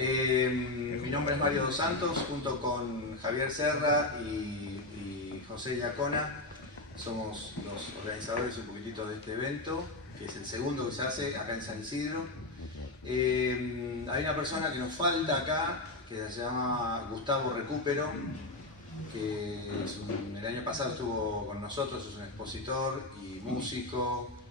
Mi nombre es Mario Dos Santos, junto con Javier Serra y José Iacona. Somos los organizadores un poquitito de este evento, que es el segundo que se hace acá en San Isidro. Hay una persona que nos falta acá, que se llama Gustavo Recupero, que el año pasado estuvo con nosotros, es un expositor y músico,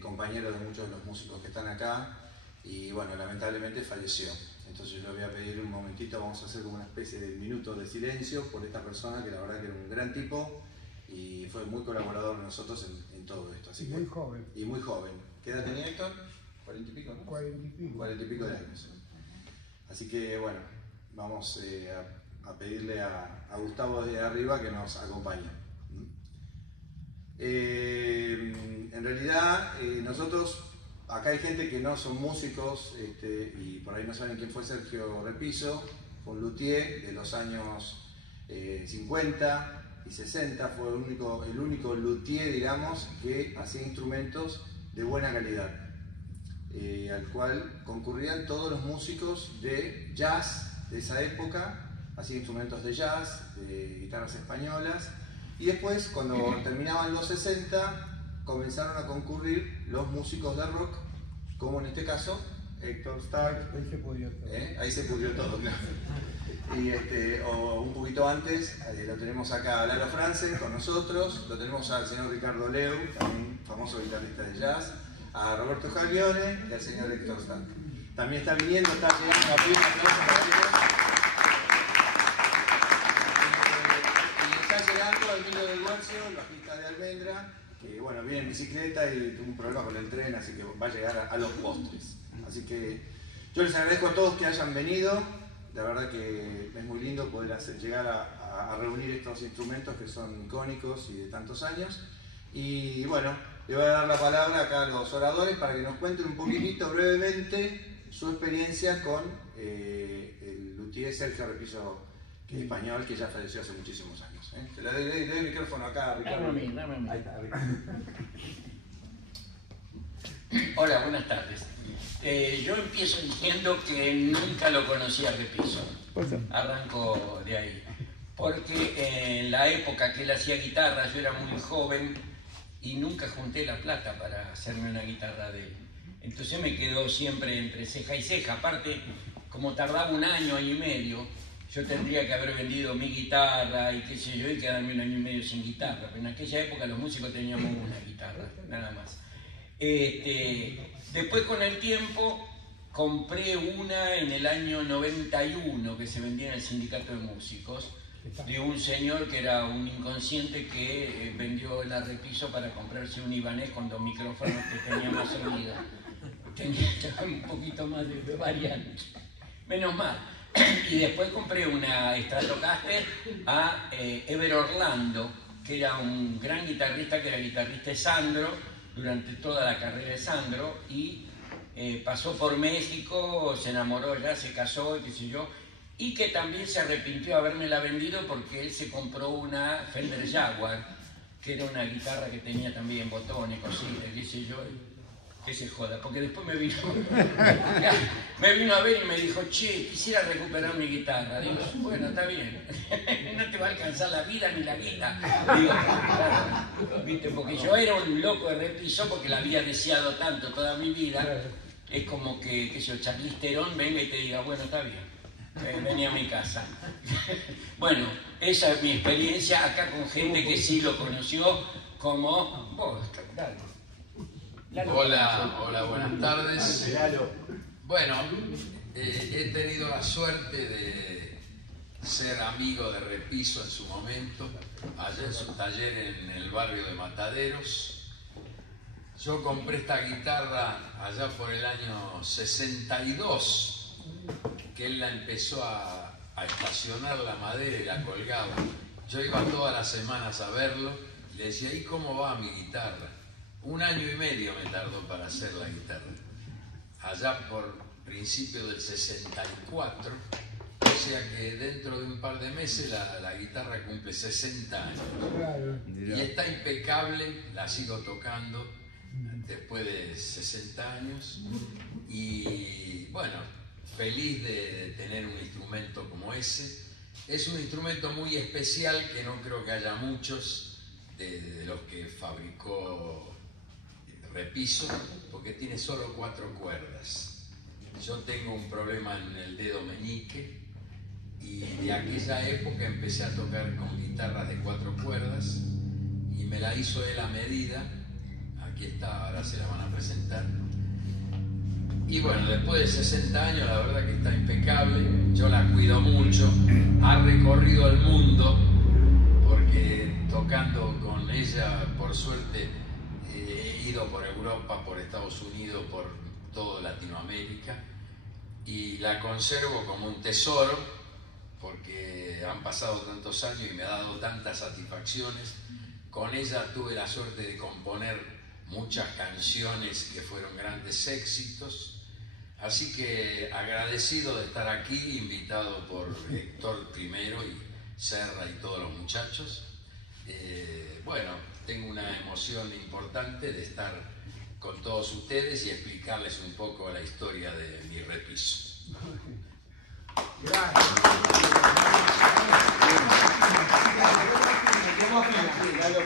compañero de muchos de los músicos que están acá, y bueno, lamentablemente falleció. Entonces yo le voy a pedir un momentito, vamos a hacer como una especie de minuto de silencio por esta persona, que la verdad que era un gran tipo y fue muy colaborador de nosotros en todo esto. Así muy joven. Y muy joven. ¿Qué edad tenía Héctor? 40 y pico, ¿no? 40 y pico. 40 y pico de años. Así que bueno, vamos a pedirle a Gustavo desde arriba que nos acompañe. En realidad, nosotros, acá hay gente que no son músicos y por ahí no saben quién fue Sergio Repiso, fue un luthier de los años 50 y 60, fue el único luthier, digamos, que hacía instrumentos de buena calidad, al cual concurrían todos los músicos de jazz de esa época, hacía instrumentos de jazz, de guitarras españolas, y después, cuando terminaban los 60, comenzaron a concurrir los músicos de rock, como en este caso, Héctor Stark. Ahí se pudrió todo. Ahí se pudrió todo, claro. Y o un poquito antes, lo tenemos acá a Lalo France con nosotros, lo tenemos al señor Ricardo Leu, también famoso guitarrista de jazz, a Roberto Jaglione y al señor Héctor Stark. También está viniendo, está llegando a pedir un aplauso para ellos. Y está llegando Emilio del Guercio, el bajista de Almendra, que bueno, viene en bicicleta y tuvo un problema con el tren, así que va a llegar a los postres. Así que yo les agradezco a todos que hayan venido. La verdad que es muy lindo poder llegar a reunir estos instrumentos que son icónicos y de tantos años. Y bueno, le voy a dar la palabra acá a los oradores para que nos cuenten un poquitito brevemente su experiencia con el luthier Sergio Repiso, que es español, que ya falleció hace muchísimos años. Se le doy el micrófono acá a Ricardo. Dame a mí. Ahí está, Ricardo. Hola, buenas tardes. Yo empiezo diciendo que nunca lo conocí a Repiso. Arranco de ahí. Porque en la época que él hacía guitarra, yo era muy joven y nunca junté la plata para hacerme una guitarra de él. Entonces me quedó siempre entre ceja y ceja. Aparte, como tardaba un año y medio, yo tendría que haber vendido mi guitarra y qué sé yo, y quedarme un año y medio sin guitarra. Pero en aquella época los músicos teníamos una guitarra, nada más. Después con el tiempo compré una en el año 91 que se vendía en el sindicato de músicos, de un señor que era un inconsciente que vendió el Repiso para comprarse un Ibanez con 2 micrófonos que teníamos en vida. Tenía ya un poquito más de variantes, menos mal. Y después compré una Stratocaster a Ever Orlando, que era un gran guitarrista, que era guitarrista de Sandro durante toda la carrera de Sandro, y pasó por México, se enamoró ya, se casó, qué sé yo, y que también se arrepintió de habérmela vendido porque él se compró una Fender Jaguar, que era una guitarra que tenía también botones, cositas, qué sé yo, que se joda, porque después me vino a ver y me dijo, che, quisiera recuperar mi guitarra. Digo, bueno, está bien, no te va a alcanzar la vida ni la guita. Digo, claro, ¿viste? Porque yo era un loco de Repiso porque la había deseado tanto toda mi vida. Es como que yo, Charlize Theron venga y te diga, bueno, está bien, vení a mi casa. Bueno, esa es mi experiencia acá con gente que sí lo conoció como vos, claro. Hola, buenas tardes. Bueno, he tenido la suerte de ser amigo de Repiso en su momento, allá en su taller en el barrio de Mataderos. Yo compré esta guitarra allá por el año 62, que él la empezó a estacionar la madera y la colgaba. Yo iba todas las semanas a verlo y le decía, ¿y cómo va mi guitarra? 1 año y medio me tardó para hacer la guitarra. Allá por principio del 64, o sea que dentro de un par de meses la guitarra cumple 60 años. Y está impecable, la sigo tocando después de 60 años. Y bueno, feliz de tener un instrumento como ese. Es un instrumento muy especial que no creo que haya muchos de los que fabricó Repiso, porque tiene solo 4 cuerdas. Yo tengo un problema en el dedo meñique y de aquella época empecé a tocar con guitarras de 4 cuerdas y me la hizo él a medida. Aquí está, ahora se la van a presentar. Y bueno, después de 60 años la verdad que está impecable, yo la cuido mucho, ha recorrido el mundo, porque tocando con ella, por suerte, he ido por Europa, por Estados Unidos, por toda Latinoamérica, y la conservo como un tesoro, porque han pasado tantos años y me ha dado tantas satisfacciones. Con ella tuve la suerte de componer muchas canciones que fueron grandes éxitos. Así que agradecido de estar aquí, invitado por Héctor primero y Serra y todos los muchachos. Bueno, tengo una emoción importante de estar con todos ustedes y explicarles un poco la historia de mi Repiso. Gracias.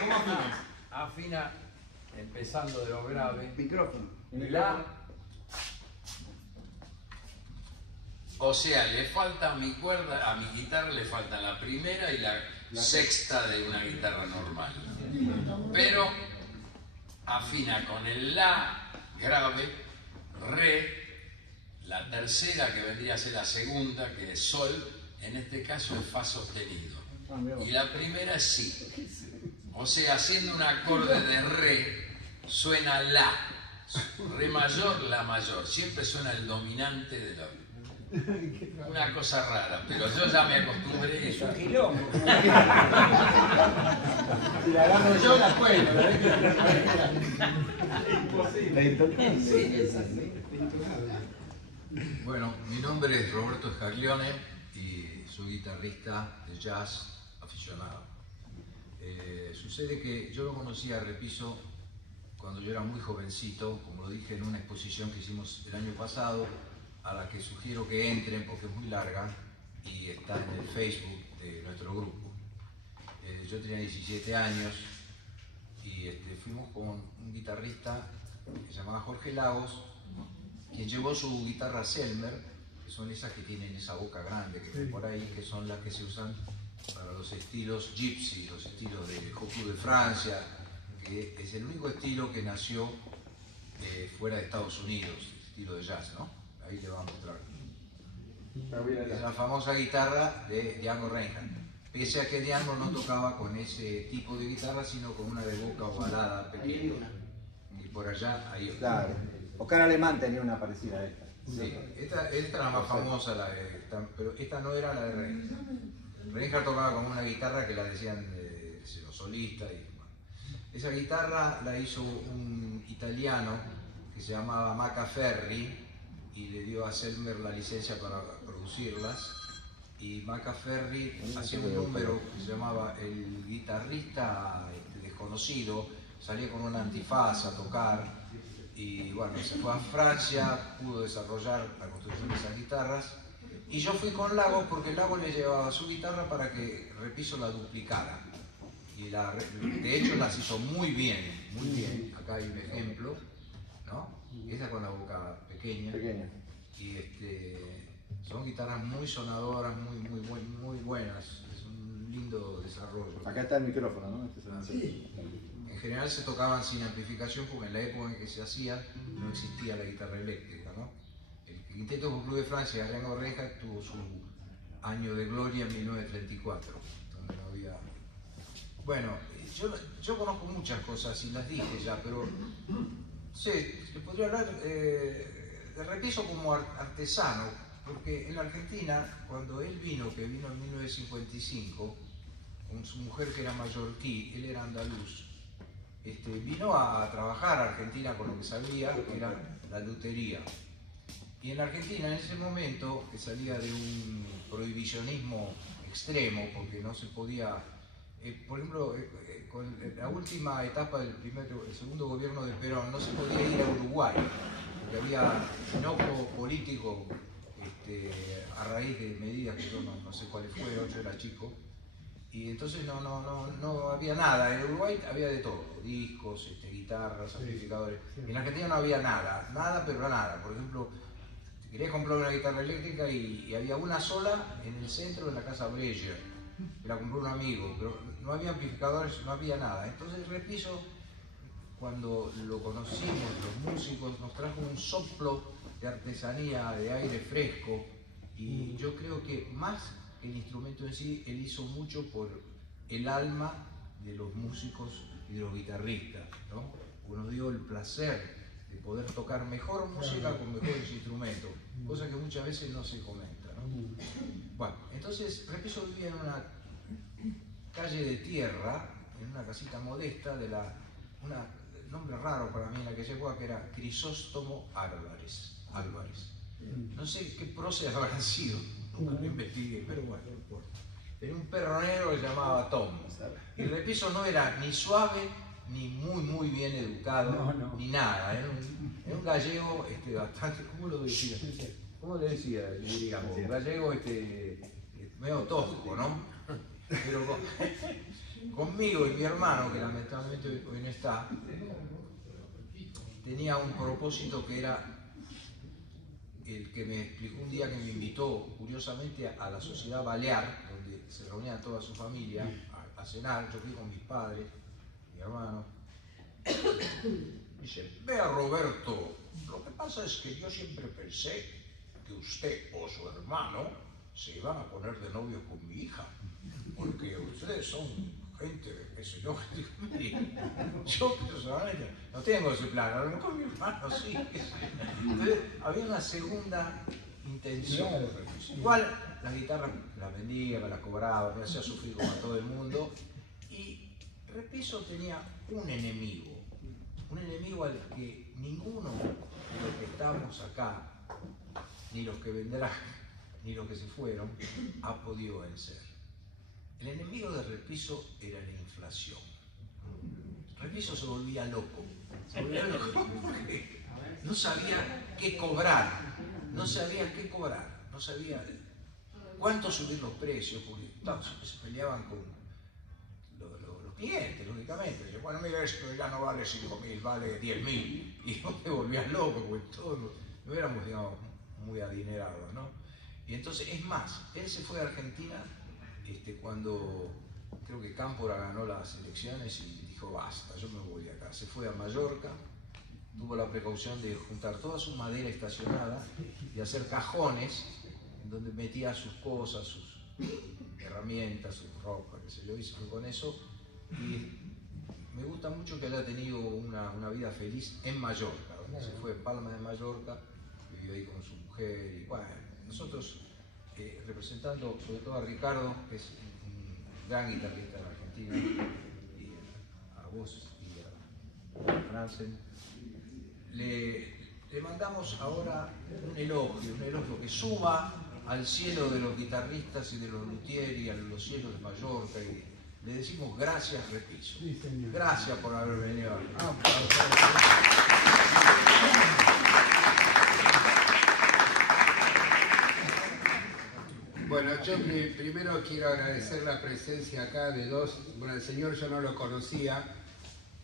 ¿Cómo afina? Afina empezando de lo grave. Micrófono. La. O sea, le falta a mi cuerda, a mi guitarra le faltan la primera y la sexta de una guitarra normal. Pero afina con el La grave, Re, la tercera que vendría a ser la segunda, que es Sol, en este caso es Fa sostenido. Y la primera es Si. O sea, haciendo un acorde de Re, suena La. Re mayor, La mayor. Siempre suena el dominante de la... Una cosa rara, pero yo ya me acostumbré. Es un quilombo. Si la agarro yo, la cuento. Bueno, mi nombre es Roberto Scaglione y soy guitarrista de jazz aficionado. Sucede que yo lo conocí a Repiso cuando yo era muy jovencito, como lo dije en una exposición que hicimos el año pasado, a la que sugiero que entren porque es muy larga y está en el Facebook de nuestro grupo. Yo tenía 17 años y fuimos con un guitarrista que se llamaba Jorge Lagos, quien llevó su guitarra Selmer, que son esas que tienen esa boca grande que ven por ahí, que son las que se usan para los estilos gypsy, los estilos de Joku de Francia, que es el único estilo que nació fuera de Estados Unidos, estilo de jazz, ¿no? Ahí le vamos a mostrar. Es la famosa guitarra de Django Reinhardt. Pese a que Django no tocaba con ese tipo de guitarra, sino con una de boca ovalada pequeña. Y por allá, ahí está. Claro. Oscar Alemán tenía una parecida a esta. Sí, esta es la más famosa, pero esta no era la de Reinhardt. Reinhardt tocaba con una guitarra que la decían los solistas. Esa guitarra la hizo un italiano que se llamaba Macaferri, y le dio a Selmer la licencia para producirlas, y Macaferri hacía un número que se llamaba El guitarrista desconocido, salía con una antifaz a tocar, y bueno, se fue a Francia, pudo desarrollar la construcción de esas guitarras, y yo fui con Lagos porque Lagos le llevaba su guitarra para que Repiso la duplicara, y de hecho las hizo muy bien, acá hay un ejemplo, ¿no? Esa con la boca pequeña. Y son guitarras muy sonadoras, muy buenas. Es un lindo desarrollo. Acá está el micrófono, ¿no? Sí. En general se tocaban sin amplificación porque en la época en que se hacía no existía la guitarra eléctrica, ¿no? El Quinteto Joku de Francia, Django Reinhardt, tuvo su año de gloria en 1934, donde no había... Bueno, yo conozco muchas cosas y las dije ya, pero sí, le podría hablar de Repiso como artesano, porque en la Argentina, cuando él vino, que vino en 1955, con su mujer que era mallorquí, él era andaluz, vino a trabajar a Argentina con lo que sabía, que era la lutería. Y en la Argentina, en ese momento, que salía de un prohibicionismo extremo, porque no se podía, por ejemplo, con la última etapa del segundo gobierno de Perón, no se podía ir a Uruguay, porque había enojo político a raíz de medidas que yo no sé cuáles fueron, yo era chico, y entonces no había nada. En Uruguay había de todo, discos, guitarras, amplificadores. En Argentina no había nada, pero nada. Por ejemplo, quería comprar una guitarra eléctrica y había una sola en el centro de la casa Breyer, que la compró un amigo, pero no había amplificadores, no había nada. Entonces Repiso, cuando lo conocimos, los músicos, nos trajo un soplo de artesanía, de aire fresco, y yo creo que más que el instrumento en sí, él hizo mucho por el alma de los músicos y de los guitarristas, ¿no? Nos dio el placer de poder tocar mejor música con mejores instrumentos, cosa que muchas veces no se comenta, ¿no? Bueno, entonces Repiso vivía en una calle de tierra, en una casita modesta de nombre raro para mí en aquella época, que era Crisóstomo Álvarez. No sé qué prócer habrá sido, nunca lo investigué, pero bueno, no importa. Tenía un perro negro que se llamaba Tom. Y Repiso no era ni suave, ni muy bien educado, ni nada. Era un gallego bastante, ¿cómo lo decía? ¿Cómo le decía? Digamos, un gallego medio tosco, ¿no? Pero conmigo y mi hermano, que lamentablemente hoy no está, tenía un propósito que era el que me explicó un día, que me invitó curiosamente a la Sociedad Balear, donde se reunía toda su familia a cenar. Yo fui con mis padres, mi hermano. Dice: vea, Roberto, lo que pasa es que yo siempre pensé que usted o su hermano se iban a poner de novios con mi hija, porque ustedes son gente, qué sé yo, yo personalmente no tengo ese plan, a lo mejor mi hermano sí. Entonces había una segunda intención. Igual las guitarras las vendía, me las cobraba, me hacía sufrir como a todo el mundo. Y Repiso tenía un enemigo al que ninguno de los que estamos acá, ni los que vendrán, ni los que se fueron, ha podido vencer. El enemigo de Repiso era la inflación. Repiso se volvía loco porque no sabía qué cobrar, no sabía cuánto subir los precios, porque se peleaban con los clientes, lógicamente. Decían: bueno, mira, esto ya no vale 5.000, vale 10.000, y no te volvías loco, porque todos no éramos, digamos, muy adinerados, ¿no? Y entonces, es más, él se fue a Argentina cuando creo que Cámpora ganó las elecciones y dijo: basta, yo me voy de acá. Se fue a Mallorca, tuvo la precaución de juntar toda su madera estacionada y hacer cajones en donde metía sus cosas, sus herramientas, sus ropas, qué sé yo, y se fue con eso. Y me gusta mucho que haya tenido una vida feliz en Mallorca. Se fue a Palma de Mallorca, vivió ahí con su mujer, y bueno, nosotros representando sobre todo a Ricardo, que es un gran guitarrista en Argentina, y a vos y a Franzen, le mandamos ahora un elogio que suba al cielo de los guitarristas y de los luthiers y a los cielos de Mallorca, y le decimos: gracias, Repiso. Sí, gracias por haber venido. Bueno, yo primero quiero agradecer la presencia acá de dos. Bueno, el señor yo no lo conocía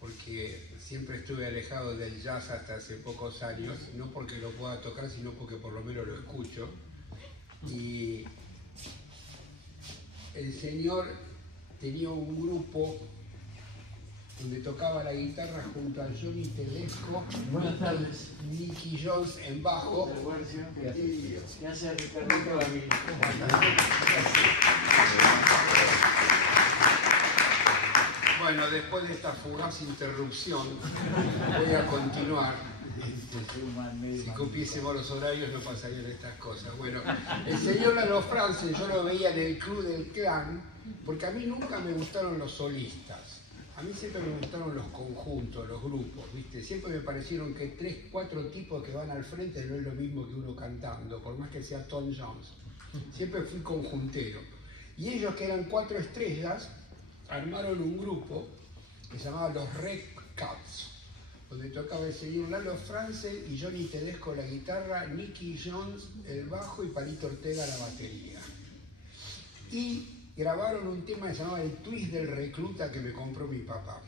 porque siempre estuve alejado del jazz hasta hace pocos años, no porque lo pueda tocar, sino porque por lo menos lo escucho. Y el señor tenía un grupo donde tocaba la guitarra junto a Johnny Tedesco, Nicky Jones en bajo. ¿Qué hace Ricardo a mí? Bueno, después de esta fugaz interrupción, voy a continuar. Si cumpliésemos los horarios no pasarían estas cosas. Bueno, el señor Lalo Franzen yo lo veía en el Club del Clan, porque a mí nunca me gustaron los solistas. A mí siempre me gustaron los conjuntos, los grupos, ¿viste? Siempre me parecieron que 3, 4 tipos que van al frente no es lo mismo que uno cantando, por más que sea Tom Jones. Siempre fui conjuntero. Y ellos, que eran 4 estrellas, armaron un grupo que se llamaba los Red Cats. donde tocaba el señor Lalo France y Johnny Tedesco la guitarra, Nicky Jones el bajo y Palito Ortega la batería. Y grabaron un tema que se llamaba El Twist del Recluta que me compró mi papá.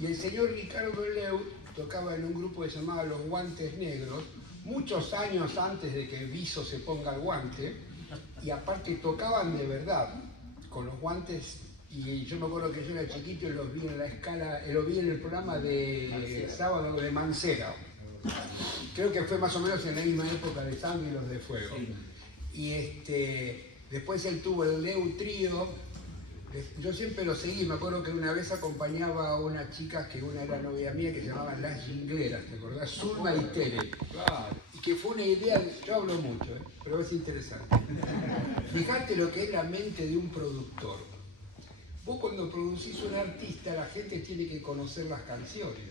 Y el señor Ricardo Leu tocaba en un grupo que se llamaba Los Guantes Negros, muchos años antes de que Viso se ponga el guante, y aparte tocaban de verdad, con los guantes, y yo me acuerdo que yo era chiquito y los vi en la escala, los vi en el programa de sábado de Mancera. Creo que fue más o menos en la misma época de Tango y los de Fuego. Y después él tuvo el Leu Trío. Yo siempre lo seguí, me acuerdo que una vez acompañaba a unas chicas que una era novia mía que se llamaban Las Jingleras, ¿te acordás? Zulma y Tere. Claro. Y que fue una idea, yo hablo mucho, pero es interesante. Fíjate lo que es la mente de un productor. Vos cuando producís un artista, la gente tiene que conocer las canciones.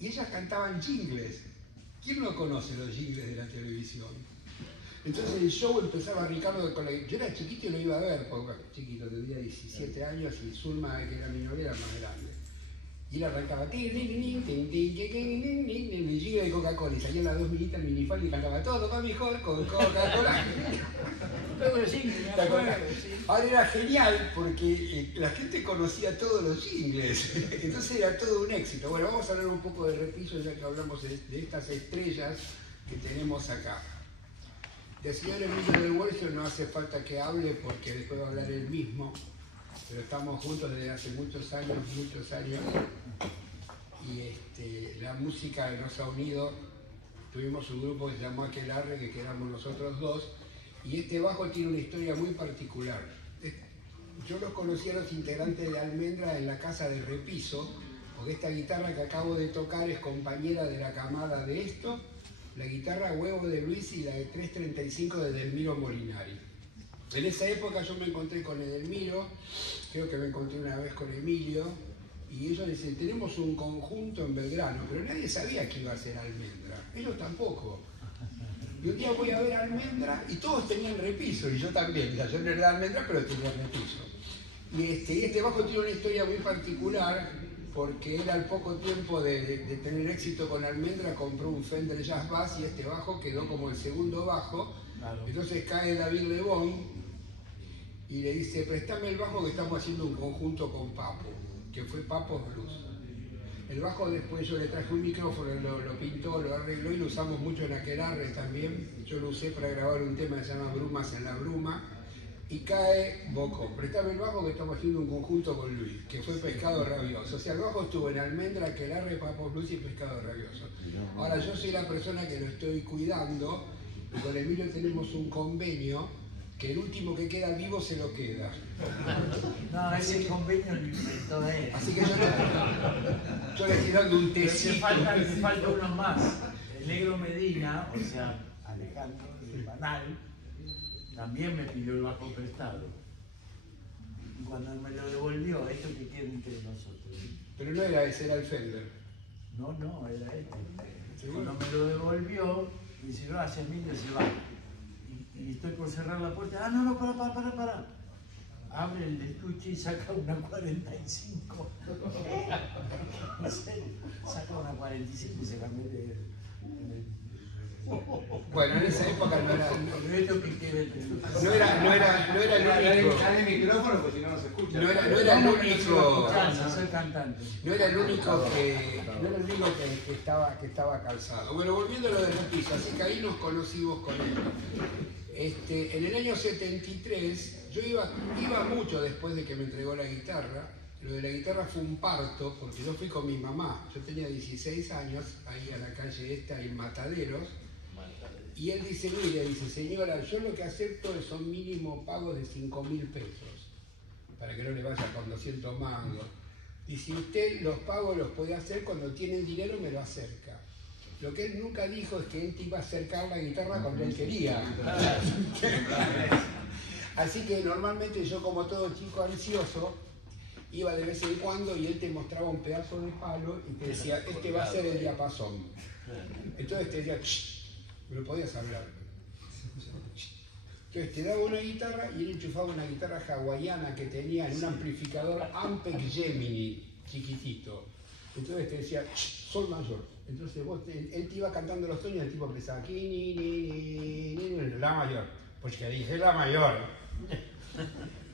Y ellas cantaban jingles. ¿Quién no conoce los jingles de la televisión? Entonces el show empezaba Ricardo con la... Yo era chiquito y lo iba a ver, porque chiquito, tendría 17 años y Zulma, que era mi novia, era más grande. Y él arrancaba el jingle de Coca-Cola y salían las dos minitas en minifalda y cantaba todo va mejor con Coca-Cola. Ahora era genial porque la gente conocía todos los jingles, entonces era todo un éxito. Bueno, vamos a hablar un poco de Repiso ya que hablamos de estas estrellas que tenemos acá. Del señor Emilio del Guercio no hace falta que hable porque después va a hablar él mismo, pero estamos juntos desde hace muchos años, y la música nos ha unido. Tuvimos un grupo que se llamó Aquelarre, que quedamos nosotros dos, y este bajo tiene una historia muy particular. Yo los conocí a los integrantes de Almendra en la casa de Repiso, porque esta guitarra que acabo de tocar es compañera de la camada de esto, la guitarra Huevo de Luis y la de 335 de Edelmiro Molinari. En esa época yo me encontré con Edelmiro, creo que me encontré una vez con Emilio, y ellos decían, tenemos un conjunto en Belgrano, pero nadie sabía que iba a ser Almendra, ellos tampoco. Y un día voy a ver Almendra y todos tenían Repiso, y yo también, yo no era Almendra, pero tenía Repiso. Y este bajo tiene una historia muy particular, porque él al poco tiempo de tener éxito con Almendra compró un Fender Jazz Bass y este bajo quedó como el segundo bajo. Claro. Entonces cae David Lebón y le dice, préstame el bajo que estamos haciendo un conjunto con Papo, que fue Papo Blues. El bajo después yo le traje un micrófono, lo pintó, lo arregló y lo usamos mucho en Aquelarre también. Yo lo usé para grabar un tema que se llama Brumas en la Bruma. Y cae Bocó, préstame el bajo que estamos haciendo un conjunto con Luis, que fue Pescado Rabioso. O sea, el bajo estuvo en Almendra, Aquelarre, Papo Blues y Pescado Rabioso. Ahora yo soy la persona que lo estoy cuidando y con Emilio tenemos un convenio que el último que queda vivo se lo queda. No, ese convenio lo inventó él. Así que yo le estoy dando un tecito. Me falta uno más. El Negro Medina, o sea, Alejandro de Banal, también me pidió el bajo prestado. Y cuando me lo devolvió, esto que queda entre nosotros. Pero no era ese, era el Fender. No, era este. Cuando me lo devolvió, me dice, gracias, Emilio, se va. Y estoy por cerrar la puerta. Ah, no, para. Abre el estuche y saca una 45. ¿En serio? Saca una 45 y se la mete Bueno, en esa época no era el único. Dale el micrófono porque si no se escucha. No era el único. Soy cantante. No era el único que estaba calzado. Bueno, volviendo a lo de Repiso, así que ahí nos conocimos con él. En el año 73, yo iba mucho después de que me entregó la guitarra. Lo de la guitarra fue un parto, porque yo fui con mi mamá. Yo tenía 16 años, ahí a la calle esta, en Mataderos. Y él dice, mire, señora, yo lo que acepto son mínimo pagos de 5.000 pesos, para que no le vaya con 200 mangos. Dice, usted los pagos los puede hacer cuando tiene el dinero, me lo acerca. Lo que él nunca dijo es que él te iba a acercar la guitarra cuando él quería. Así que normalmente yo, como todo chico ansioso, iba de vez en cuando y él te mostraba un pedazo de palo y te decía, este va a ser el diapasón. Entonces te decía, me lo podías hablar. Entonces te daba una guitarra y él enchufaba una guitarra hawaiana que tenía en un amplificador Ampeg Gemini. chiquitito. Entonces te decía, sol mayor. Entonces él te iba cantando los tonos y el tipo empezaba, la mayor. Pues que dije la mayor.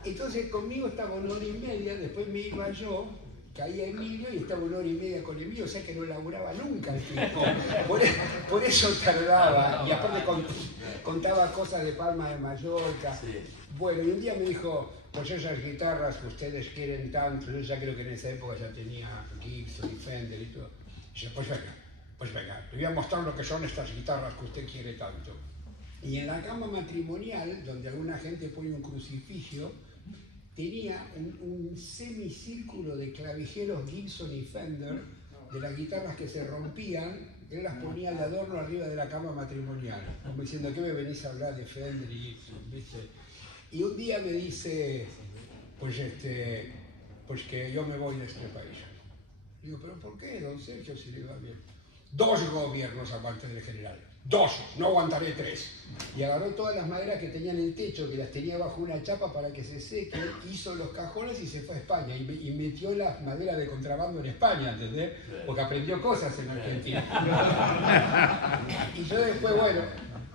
Entonces conmigo estaba 1 hora y media, después me iba yo, caía Emilio y estaba 1 hora y media con Emilio, o sea que no laburaba nunca el tipo. Por eso tardaba. Y aparte contaba cosas de Palma de Mallorca. Bueno, y un día me dijo, pues esas guitarras que ustedes quieren tanto, yo ya creo que en esa época ya tenía Gibson y Fender y todo. Y dice, pues venga, te voy a mostrar lo que son estas guitarras que usted quiere tanto. Y en la cama matrimonial, donde alguna gente pone un crucifijo, tenía un semicírculo de clavijeros Gibson y Fender, de las guitarras que se rompían, él las ponía de adorno arriba de la cama matrimonial, como diciendo, ¿qué me venís a hablar de Fender y Gibson? ¿Viste? Y un día me dice, pues que yo me voy de este país. Digo, ¿pero por qué, don Sergio, si le va bien? 2 gobiernos aparte del general. 2, no aguantaré 3. Y agarró todas las maderas que tenía en el techo, que las tenía bajo una chapa para que se sequen, hizo los cajones y se fue a España. Y metió las maderas de contrabando en España, ¿entendés? Porque aprendió cosas en Argentina. Y yo después, bueno,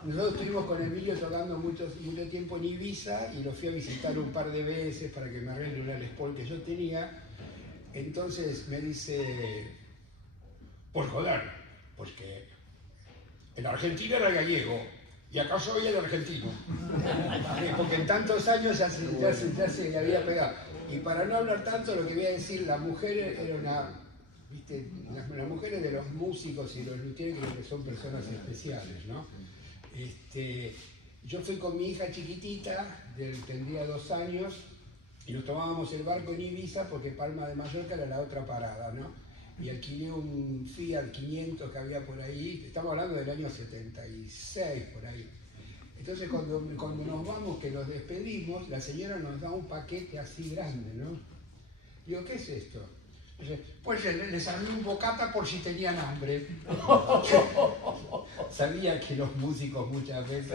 nosotros estuvimos con Emilio tocando mucho tiempo en Ibiza y lo fui a visitar un par de veces para que me arregle una Les Paul que yo tenía. Entonces me dice, pues joder, pues que en Argentina era gallego y acá soy el argentino. Porque en tantos años ya se le había pegado. Y para no hablar tanto, lo que voy a decir, la mujer era una, ¿viste? Las mujeres de los músicos y los luthieres creo que son personas especiales, ¿no? Yo fui con mi hija chiquitita, tendría 2 años, y nos tomábamos el barco en Ibiza porque Palma de Mallorca era la otra parada, ¿no? Y alquilé un Fiat 500 que había por ahí, estamos hablando del año 76, por ahí. Entonces cuando nos vamos, que nos despedimos, la señora nos da un paquete así grande, ¿no? Digo, ¿qué es esto? Dice, pues les armé un bocata por si tenían hambre. Sabía que los músicos muchas veces...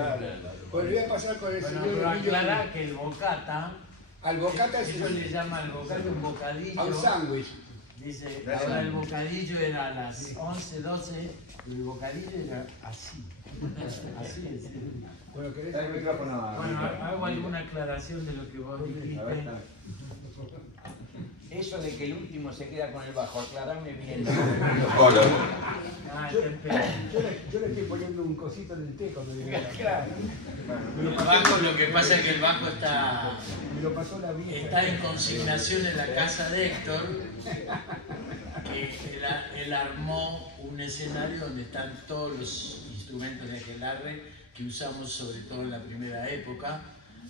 Pues voy a pasar con el señor Pero Emilio. aclara que el bocata... Al bocata eso le llama al bocata un bocadillo. a un sándwich. Dice, ahora el bocadillo era a las 11, 12, y el bocadillo era así. Así es. Bueno, ¿querés El micrófono. Bueno, hago alguna aclaración de lo que vos dijiste. Eso de que el último se queda con el bajo, aclarame bien. Yo le estoy poniendo un cosito en el té cuando llegué. Claro. El bajo, lo que pasa es que el bajo está En consignación en la casa de Héctor. Él armó un escenario donde están todos los instrumentos de aquelarre que usamos sobre todo en la primera época.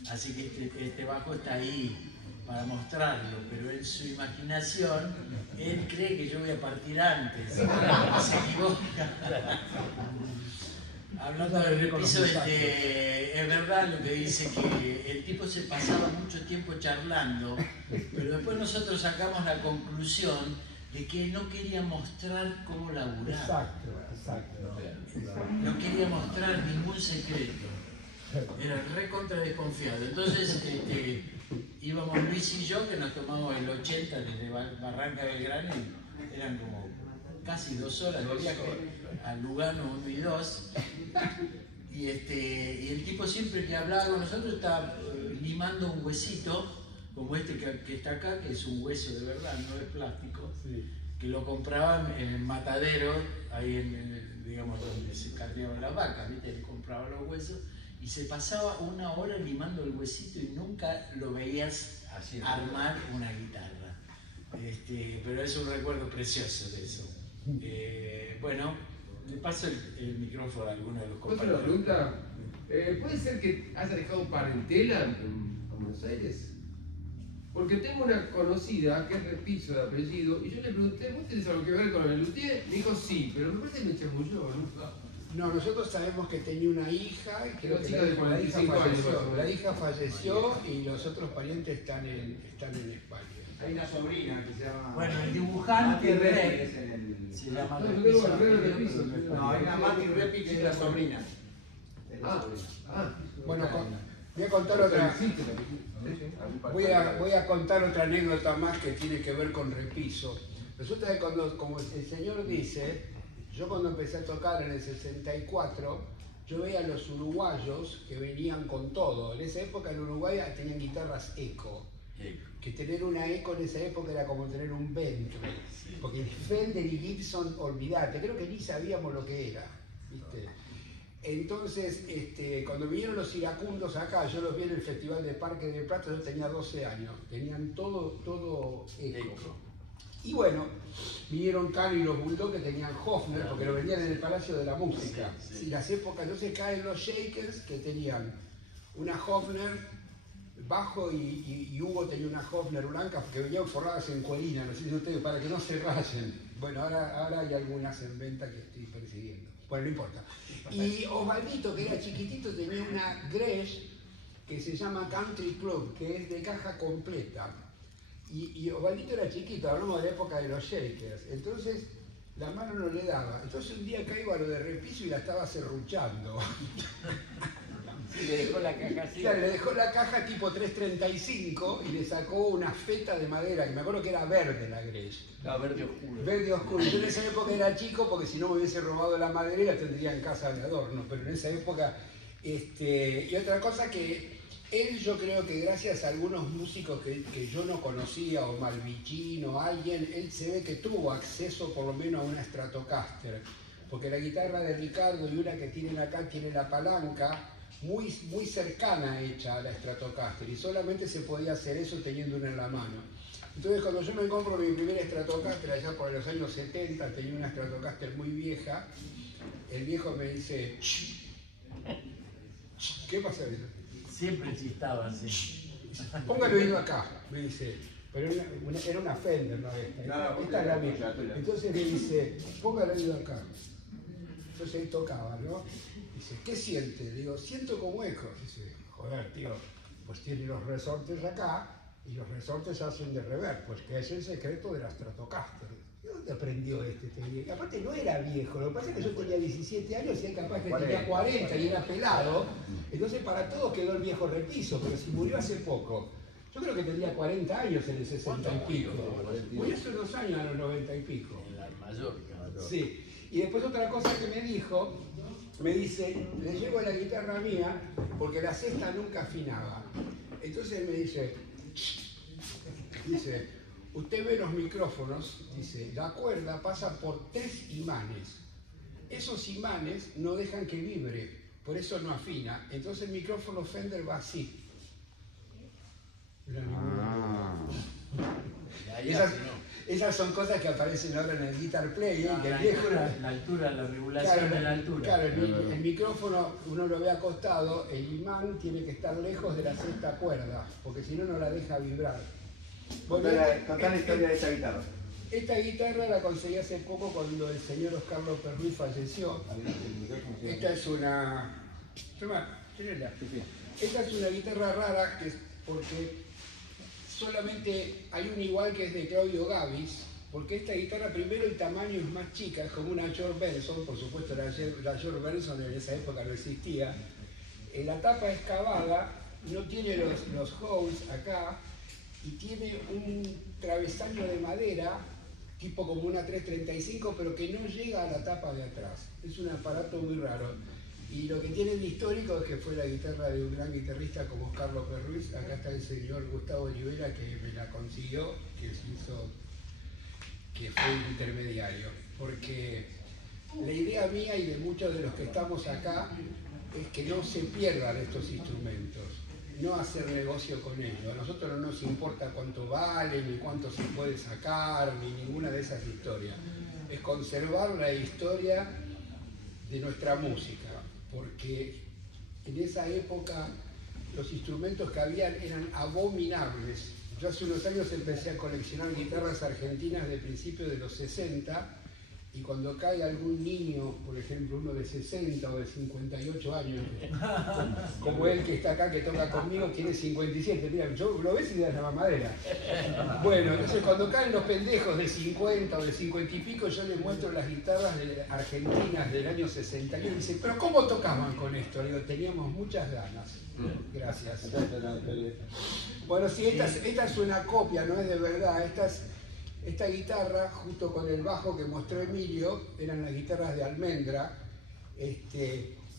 Así que este bajo está ahí para mostrarlo, pero en su imaginación él cree que yo voy a partir antes, se equivoca. Hablando del repiso, es verdad lo que dice, que el tipo se pasaba mucho tiempo charlando, pero después nosotros sacamos la conclusión de que no quería mostrar cómo laburar. Exacto. No quería mostrar ningún secreto. Era recontra desconfiado. Entonces íbamos Luis y yo, que nos tomamos el 80 desde Barranca Belgrano, y eran como casi 2 horas de viaje a Lugano 1 y 2. Y el tipo siempre que hablaba con nosotros estaba limando un huesito, como este que está acá, que es un hueso de verdad, no es plástico, que lo compraban en el matadero, ahí digamos, donde se carneaban las vacas, ¿viste? Él compraba los huesos y se pasaba 1 hora limando el huesito y nunca lo veías armar una guitarra. Pero es un recuerdo precioso de eso. Bueno, le paso el micrófono a alguno de los compañeros. Otra pregunta, ¿puede ser que haya dejado parentela en Buenos Aires? Porque tengo una conocida que es Repiso de apellido, y yo le pregunté, ¿vos tenés algo que ver con el luthier? Me dijo sí, pero me parece que me chamulló, ¿no? No, nosotros sabemos que tenía una hija, y creo que la hija falleció y los otros parientes están en España. Hay una sobrina que se llama... Bueno, el dibujante se llama Repiso. No, hay una Mati Repi que es la sobrina. Bueno, Voy a contar otra anécdota más que tiene que ver con Repiso. Resulta que como el señor dice, yo cuando empecé a tocar en el 64, yo veía a los uruguayos que venían con todo. En esa época en Uruguay tenían guitarras eco. Que tener una eco en esa época era como tener un Bentley. Porque Fender y Gibson, olvidate, creo que ni sabíamos lo que era, ¿viste? Entonces, cuando vinieron los iracundos acá, yo los vi en el Festival de Parque del Plata, yo tenía 12 años, tenían todo eco. Y bueno, vinieron Cali y los Bulldogs que tenían Hofner, porque lo vendían en el Palacio de la Música. Y las épocas, entonces caen los Shakers que tenían una Hofner bajo y Hugo tenía una Hofner blanca que venían forradas en cuerina, no sé si ustedes, para que no se rayen. Bueno, ahora hay algunas en venta que estoy persiguiendo. Bueno, no importa. Y Osvaldito, que era chiquitito, tenía una Gretsch que se llama Country Club, que es de caja completa. Y Osvaldito era chiquito, hablamos de la época de los Shakers. Entonces, la mano no le daba. Entonces un día caigo a lo de Repiso y la estaba serruchando. Y le dejó la caja así. Claro, le dejó la caja tipo 335 y le sacó una feta de madera, que me acuerdo que era verde la Gretsch. No, verde oscuro. Verde oscuro. Yo en esa época era chico porque si no me hubiese robado la madera y la tendría en casa de adorno. Pero en esa época... Y otra cosa que él, yo creo que gracias a algunos músicos que yo no conocía, o Malvicino, o alguien, él se ve que tuvo acceso por lo menos a una Stratocaster. Porque la guitarra de Ricardo y una que tienen acá tiene la palanca muy cercana hecha a la Stratocaster y solamente se podía hacer eso teniendo una en la mano. Entonces cuando yo me compro mi primera Stratocaster allá por los años 70, tenía una Stratocaster muy vieja, el viejo me dice, ¿qué pasa eso? Siempre chistaba así. Póngalo oído acá, me dice. Pero era una Fender, no esta. Esta es la mía. Entonces me dice, póngalo oído acá. Entonces él tocaba, ¿no? Dice, ¿qué siente? Le digo, siento como eco. Dice, joder, tío, pues tiene los resortes acá y los resortes hacen de reverb, pues que es el secreto de la Stratocaster. ¿De dónde aprendió este? Y aparte no era viejo, lo que pasa es que yo tenía 17 años y él capaz que tenía 40 y era pelado. Entonces para todos quedó el viejo Repiso, pero si murió hace poco. Yo creo que tendría 40 años en el 60 y pico. Murió hace unos años en los 90 y pico. En la mayor. Sí. Y después otra cosa que me dijo, me dice, le llevo la guitarra mía porque la cesta nunca afinaba. Entonces él me dice, usted ve los micrófonos, dice, la cuerda pasa por 3 imanes. Esos imanes no dejan que vibre, por eso no afina. Entonces el micrófono Fender va así. Esas son cosas que aparecen ahora en el Guitar Player. La altura, la regulación de la altura. Claro, el micrófono uno lo ve acostado, el imán tiene que estar lejos de la sexta cuerda, porque si no, no la deja vibrar. Bueno, contá la historia de esta guitarra. Esta guitarra la conseguí hace poco cuando el señor Oscar López Ruiz falleció. Esta es una... Esta es una guitarra rara porque solamente hay un igual que es de Claudio Gavis, porque esta guitarra primero el tamaño es más chica, es como una George Benson, por supuesto la George Benson en esa época no existía. La tapa es cavada, no tiene los holes acá y tiene un travesaño de madera tipo como una 335, pero que no llega a la tapa de atrás. Es un aparato muy raro. Y lo que tiene de histórico es que fue la guitarra de un gran guitarrista como Oscar López Ruiz. Acá está el señor Gustavo Olivera que me la consiguió, que fue un intermediario. Porque la idea mía y de muchos de los que estamos acá es que no se pierdan estos instrumentos, no hacer negocio con ellos. A nosotros no nos importa cuánto vale, ni cuánto se puede sacar, ni ninguna de esas historias. Es conservar la historia de nuestra música, porque en esa época los instrumentos que habían eran abominables. Yo hace unos años empecé a coleccionar guitarras argentinas de principios de los 60 y cuando cae algún niño, por ejemplo uno de 60 o de 58 años, como él que está acá, que toca conmigo, tiene 57, mira, yo lo ves y le das la mamadera. Bueno, entonces cuando caen los pendejos de 50 o de 50 y pico, yo les muestro las guitarras argentinas del año 61 y dicen, pero ¿cómo tocaban con esto? Le digo, teníamos muchas ganas. Gracias. Bueno, sí, esta es una copia, no es de verdad. Esta guitarra, junto con el bajo que mostró Emilio, eran las guitarras de Almendra.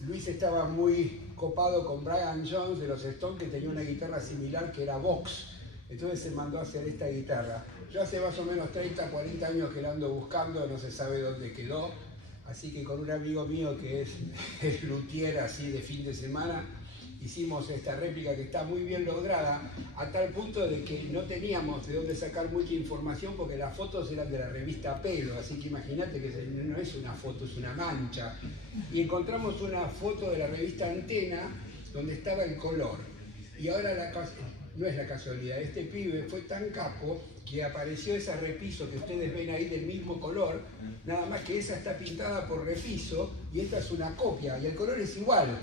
Luis estaba muy copado con Brian Jones de los Stones, que tenía una guitarra similar que era Vox. Entonces se mandó a hacer esta guitarra. Yo hace más o menos 30, 40 años que la ando buscando, no se sabe dónde quedó. Así que con un amigo mío que es luthier así de fin de semana, hicimos esta réplica que está muy bien lograda, a tal punto de que no teníamos de dónde sacar mucha información porque las fotos eran de la revista Pelo, así que imagínate que no es una foto, es una mancha. Y encontramos una foto de la revista Antena donde estaba el color. Y ahora no es la casualidad, este pibe fue tan capo que apareció esa Repiso que ustedes ven ahí del mismo color, nada más que esa está pintada por Repiso y esta es una copia y el color es igual.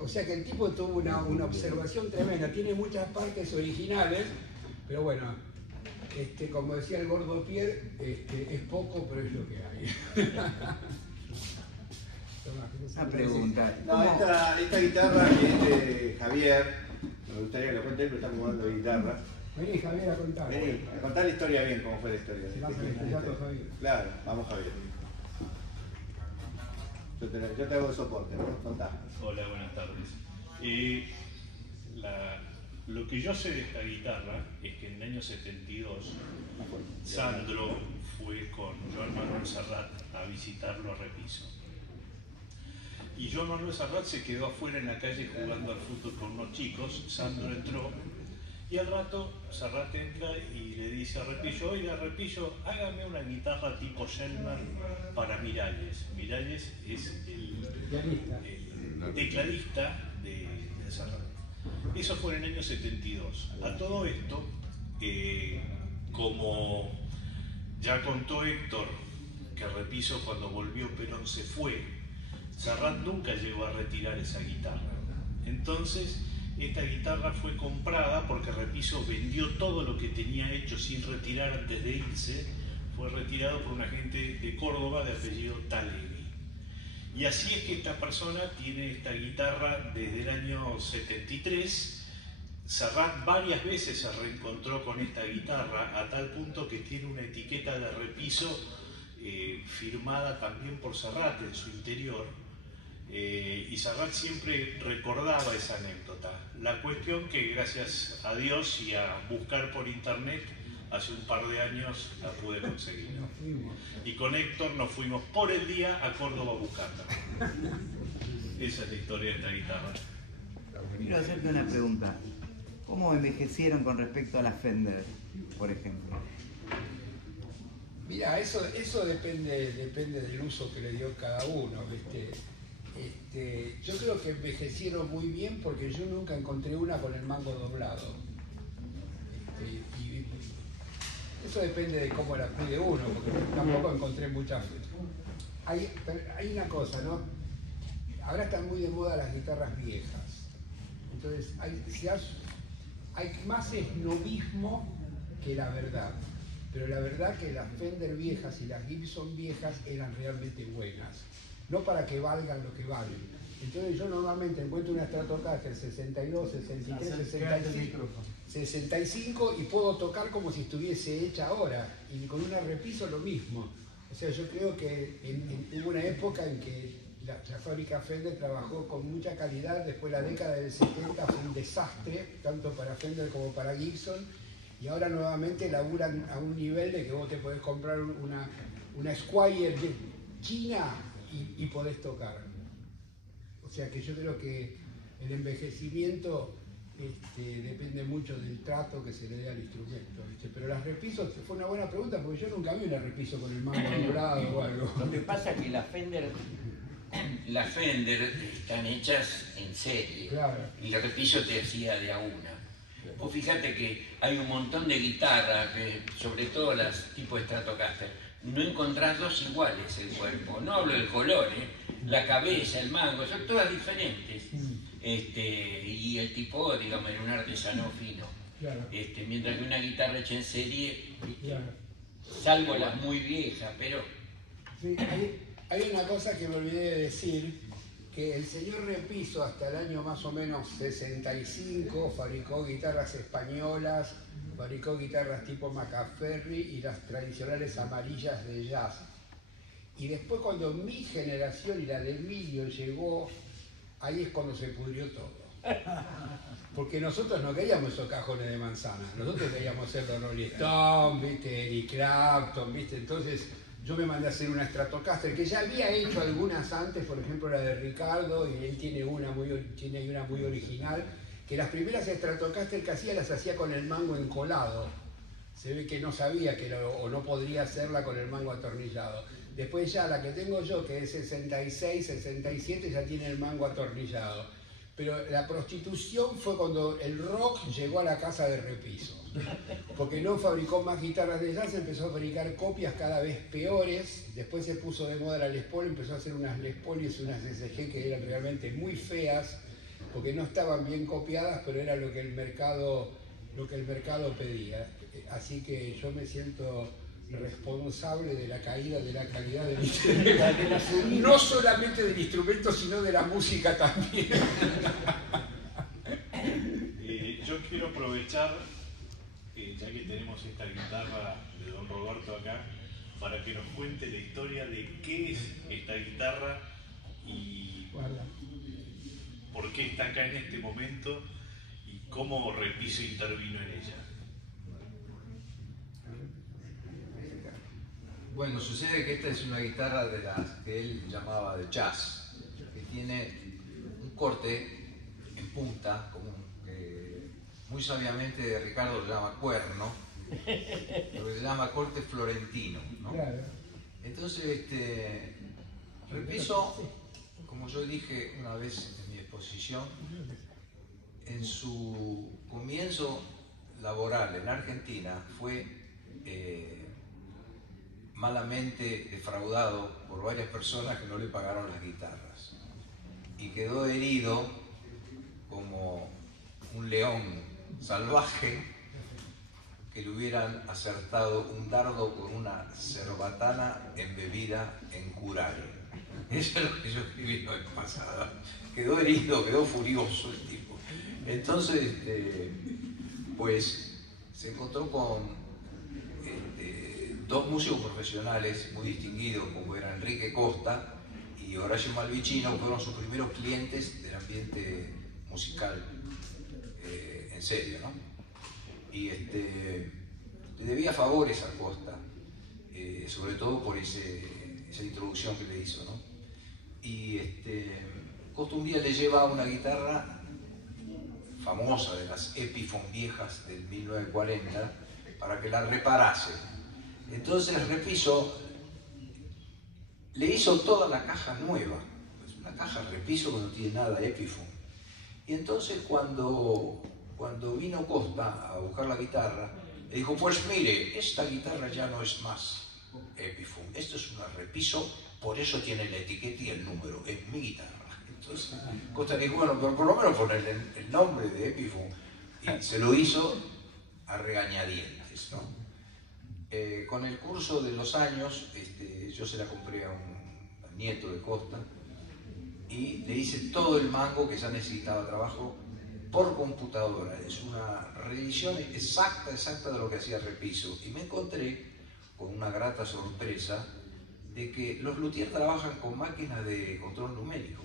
O sea que el tipo tuvo una observación tremenda, tiene muchas partes originales, pero bueno, como decía el gordo Pierre, es poco, pero es lo que hay. Una pregunta. No, esta guitarra que es de Javier, me gustaría que lo cuente él, pero está jugando de guitarra. Vení, Javier, a contar. Vení, a contar la historia bien, cómo fue la historia. Javier. Claro, vamos Javier. Yo te hago de soporte, ¿no? Contá. Hola, buenas tardes. Lo que yo sé de esta guitarra es que en el año 72 Sandro fue con Joan Manuel Serrat a visitarlo a Repiso. Y Joan Manuel Serrat se quedó afuera en la calle jugando al fútbol con unos chicos. Sandro entró y al rato Serrat entra y le dice a Repiso, oiga Repiso, hágame una guitarra tipo Shellman para Miralles. Miralles es el tecladista de Serrat. Eso fue en el año 72. A todo esto, como ya contó Héctor, que Repiso cuando volvió Perón se fue, Serrat nunca llegó a retirar esa guitarra. Entonces, esta guitarra fue comprada porque Repiso vendió todo lo que tenía hecho sin retirar antes de irse. Fue retirado por un agente de Córdoba de apellido Talevi. Y así es que esta persona tiene esta guitarra desde el año 73. Serrat varias veces se reencontró con esta guitarra a tal punto que tiene una etiqueta de Repiso firmada también por Serrat en su interior. Y Serrat siempre recordaba esa anécdota. La cuestión que gracias a Dios y a buscar por internet hace un par de años la pude conseguir. Y con Héctor nos fuimos por el día a Córdoba a buscarla. Esa es la historia de esta guitarra. Quiero hacerte una pregunta. ¿Cómo envejecieron con respecto a la Fender, por ejemplo? Mira, eso depende del uso que le dio cada uno, ¿viste? Yo creo que envejecieron muy bien porque yo nunca encontré una con el mango doblado. Y eso depende de cómo la cuide uno, porque tampoco encontré muchas. Hay una cosa, ¿no? Ahora están muy de moda las guitarras viejas. Entonces hay más esnobismo que la verdad. Pero la verdad que las Fender viejas y las Gibson viejas eran realmente buenas. No para que valgan lo que valen. Entonces yo normalmente encuentro una Stratocaster 62, 63, 65 y puedo tocar como si estuviese hecha ahora. Y con una Repiso lo mismo. O sea, yo creo que hubo una época en que la fábrica Fender trabajó con mucha calidad. Después la década del 70 fue un desastre, tanto para Fender como para Gibson. Y ahora nuevamente laburan a un nivel de que vos te podés comprar una Squier china y podés tocar. O sea que yo creo que el envejecimiento depende mucho del trato que se le dé al instrumento, ¿viste? Pero las Repisos fue una buena pregunta porque yo nunca vi una Repiso con el mango doblado o algo. Lo que pasa es que las Fender están hechas en serie. Claro. Y la Repiso te hacía de a una. Vos fíjate que hay un montón de guitarras, sobre todo las tipo Stratocaster, no encontrás dos iguales el cuerpo. No hablo del color, la cabeza, el mango, son todas diferentes. Y el tipo, digamos, era un artesano fino. Claro. Mientras que una guitarra hecha en serie, Claro. salvo las muy viejas, pero... Sí, hay una cosa que me olvidé de decir, que el señor Repiso hasta el año más o menos 65 fabricó guitarras españolas, fabricó guitarras tipo Macaferri y las tradicionales amarillas de jazz. Y después cuando mi generación y la de Emilio llegó, ahí es cuando se pudrió todo. Porque nosotros no queríamos esos cajones de manzana, nosotros queríamos ser los Rolling Stones, ¿viste? Eric Clapton, ¿viste? Entonces yo me mandé a hacer una Stratocaster, que ya había hecho algunas antes, por ejemplo la de Ricardo, y él tiene una muy original, que las primeras Stratocaster que hacía las hacía con el mango encolado. Se ve que no sabía o no podría hacerla con el mango atornillado. Después ya la que tengo yo, que es 66, 67, ya tiene el mango atornillado. Pero la prostitución fue cuando el rock llegó a la casa de Repiso. Porque no fabricó más guitarras de jazz, empezó a fabricar copias cada vez peores. Después se puso de moda la Les Paul, empezó a hacer unas Les Paul y unas SG que eran realmente muy feas, porque no estaban bien copiadas, pero era lo que el mercado pedía. Así que yo me siento responsable de la caída de la calidad del instrumento, no solamente del instrumento, sino de la música también. Yo quiero aprovechar, ya que tenemos esta guitarra de don Roberto acá, para que nos cuente la historia de qué es esta guitarra y por qué está acá en este momento y cómo Repiso intervino en ella. Bueno, sucede que esta es una guitarra de las que él llamaba de jazz, que tiene un corte en punta, que muy sabiamente Ricardo lo llama cuerno, lo que se llama corte florentino, ¿no? Entonces, Repiso, como yo dije una vez en mi exposición, en su comienzo laboral en Argentina fue malamente defraudado por varias personas que no le pagaron las guitarras y quedó herido como un león salvaje que le hubieran acertado un dardo con una cerbatana embebida en curare. Eso es lo que yo escribí la vez pasada. Quedó herido, quedó furioso el tipo. Entonces, pues se encontró con dos músicos profesionales muy distinguidos, como eran Enrique Costa y Horacio Malvicino, fueron sus primeros clientes del ambiente musical en serio, ¿no? Y le debía favores a Costa, sobre todo por esa introducción que le hizo, ¿no? Y Costa un día le lleva una guitarra famosa de las Epiphone viejas del 1940 para que la reparase. Entonces Repiso le hizo toda la caja nueva, pues una caja Repiso que no tiene nada Epiphone. Y entonces cuando vino Costa a buscar la guitarra, le dijo, pues mire, esta guitarra ya no es más Epiphone, esto es una Repiso, por eso tiene la etiqueta y el número, es mi guitarra. Entonces Costa le dijo, bueno, pero por lo menos ponerle el nombre de Epiphone, y se lo hizo a regañadientes, ¿no? Con el curso de los años, yo se la compré a un nieto de Costa y le hice todo el mango que ya necesitaba trabajo por computadora. Es una reedición exacta de lo que hacía Repiso. Y me encontré con una grata sorpresa de que los luthiers trabajan con máquinas de control numérico.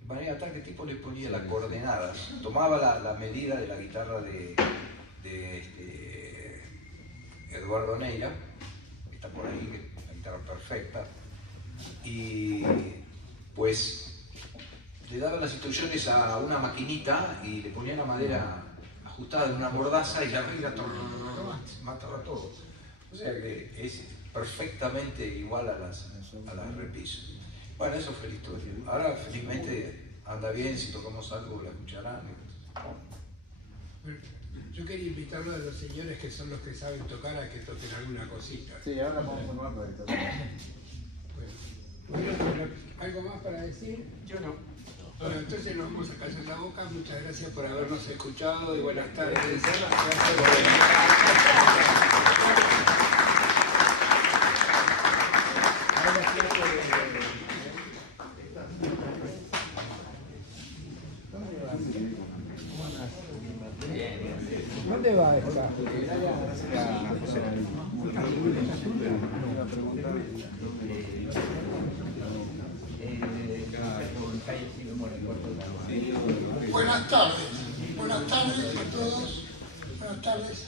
De manera tal que el tipo le ponía las coordenadas, tomaba la medida de la guitarra de Eduardo Neira, que está por ahí, que es una guitarra perfecta, y pues le daba las instrucciones a una maquinita y le ponía la madera ajustada en una mordaza y arriba mataba todo. O sea que es perfectamente igual a las Repiso. Bueno, eso fue la historia. Ahora felizmente anda bien, si tocamos algo la escucharán. Yo quería invitarlo a los señores que son los que saben tocar a que toquen alguna cosita. Sí, ahora vamos a formar para esto. Bueno, ¿algo más para decir? Yo no. Bueno, entonces nos vamos a callar la boca. Muchas gracias por habernos escuchado y buenas tardes. ¿Dónde va esta? Buenas tardes a todos, buenas tardes.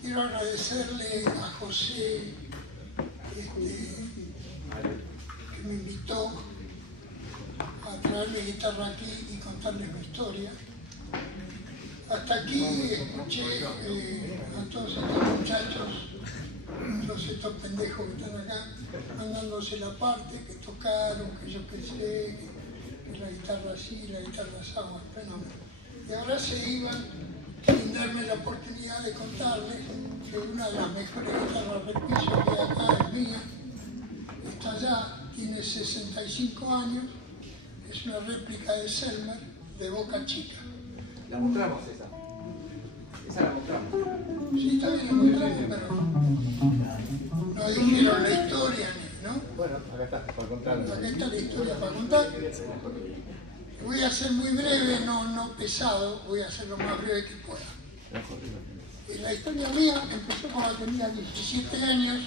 Quiero agradecerle a José que me invitó a traer mi guitarra aquí y contarles mi historia. Hasta aquí escuché a todos estos muchachos, todos estos pendejos que están acá, mandándose la parte, que tocaron, que yo qué sé, que la guitarra así, la guitarra así, fenómeno. Y ahora se iban sin darme la oportunidad de contarles que una de las mejores guitarras de piso que hay acá es mía, está allá, tiene 65 años, es una réplica de Selmer de Boca Chica. La mostramos esa. Esa la mostramos. Sí, está bien, la mostramos, pero no dijeron la historia, ¿no? Bueno, acá está, para contarla. Acá está la historia para contar. Voy a ser muy breve, no pesado, voy a ser lo más breve que pueda. La historia mía empezó cuando tenía 17 años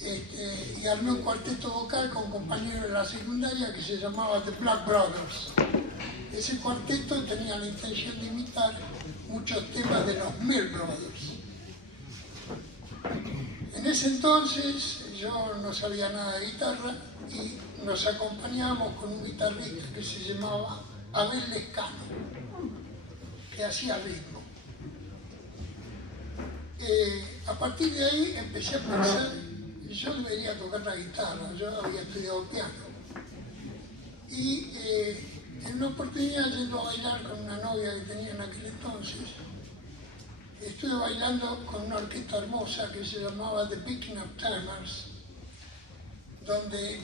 y armé un cuarteto vocal con compañeros de la secundaria que se llamaba The Black Brothers. Ese cuarteto tenía la intención de imitar muchos temas de los Mill Brothers. En ese entonces yo no sabía nada de guitarra y nos acompañábamos con un guitarrista que se llamaba Abel Lescano, que hacía ritmo. A partir de ahí empecé a pensar que yo debería tocar la guitarra, yo había estudiado piano. Y en una oportunidad, yendo a bailar con una novia que tenía en aquel entonces, estuve bailando con una orquesta hermosa que se llamaba The Picking Up Timers, donde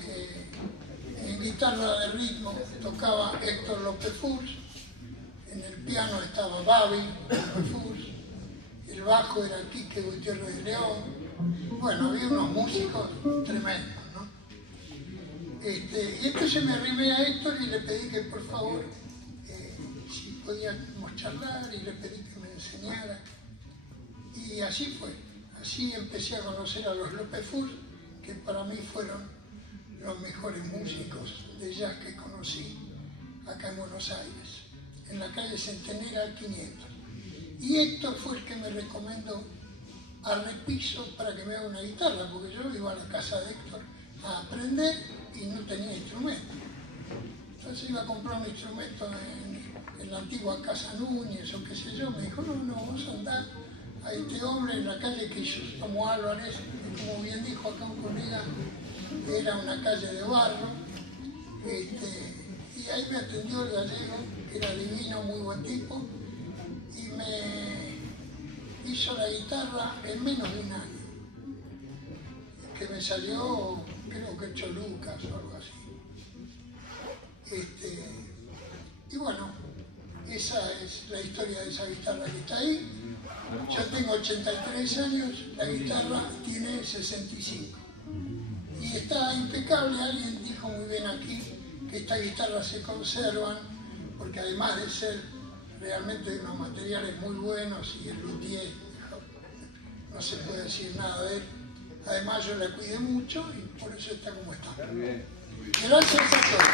en guitarra de ritmo tocaba Héctor López Furs, en el piano estaba Babi López Furs, el bajo era Quique Gutiérrez de León. Bueno, había unos músicos tremendos, ¿no? Y entonces me arrimé a Héctor y le pedí que por favor, si podíamos charlar, y le pedí que me enseñara. Y así fue, así empecé a conocer a los López Furs, que para mí fueron los mejores músicos de jazz que conocí acá en Buenos Aires, en la calle Centenera 500. Y Héctor fue el que me recomendó a Repiso para que me haga una guitarra, porque yo iba a la casa de Héctor a aprender y no tenía instrumento. Entonces iba a comprar un instrumento en la antigua Casa Núñez o qué sé yo. Me dijo, no, vamos a andar a este hombre en la calle Crisóstomo Álvarez, que como bien dijo acá un colega, era una calle de barro. Y ahí me atendió el gallego, que era divino, muy buen tipo, y me hizo la guitarra en menos de un año, que me salió, creo que 8 lucas o algo así. Y bueno, esa es la historia de esa guitarra que está ahí. Yo tengo 83 años, la guitarra tiene 65. Y está impecable. Alguien dijo muy bien aquí que estas guitarras se conservan, porque además de ser realmente de unos materiales muy buenos, y el luthier, no se puede decir nada de él, además yo la cuidé mucho y por eso está como está. Gracias a todos.